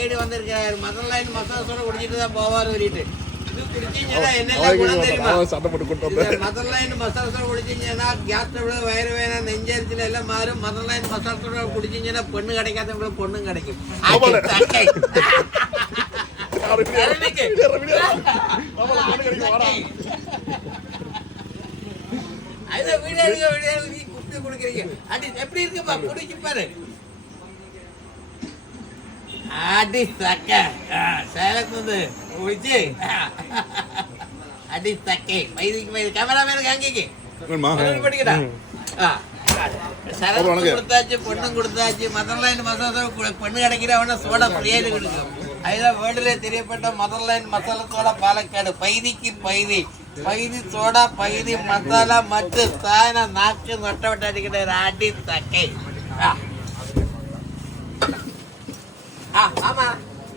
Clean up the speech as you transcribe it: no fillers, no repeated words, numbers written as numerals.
தேடி வந்திருக்காரு. மசாலா மசாலா குடிச்சிட்டு தான் போவார் சொல்லிட்டு. இது குடிச்சீங்கன்னா என்னெல்லாம் குணம் தெரியுமா? மசாலா மசாலா குடிச்சீங்கன்னா கேஸ் ட்ரபிள், வயிறு வேணாம், நெஞ்சரிச்சல் எல்லாம் மாறும். மசாலா மசாலா குடிச்சீங்கன்னா பொண்ணு கிடைக்காதவங்களுக்கு பொண்ணும் கிடைக்கும். எப்படி இருக்குப்பா குடிச்சு பாரு. அடி தக்க சேலத்து குடிச்சு அடி தக்கை வயதுக்கு வயது கேமராமேனுக்கு அங்கேக்கு படிக்கடா. சரக்கு கொடுத்தாச்சு, பொண்ணும் கொடுத்தாச்சு. மதர்லைன் மசாலா பொண்ணு கிடைக்கிறவன சோடா பிரியாணி கொடுக்கும். அதுதான் வேர்ல்டுல தெரியப்பட்ட மதர்லைன் மசாலத்தோட பாலக்காடு. பைதிக்கு பைதி, பைதி சோடா, பைதி மசாலா, மச்சு சாயன நாக்கு நொட்ட விட்டு அடிக்கிற அடி தக்கை. ஆமா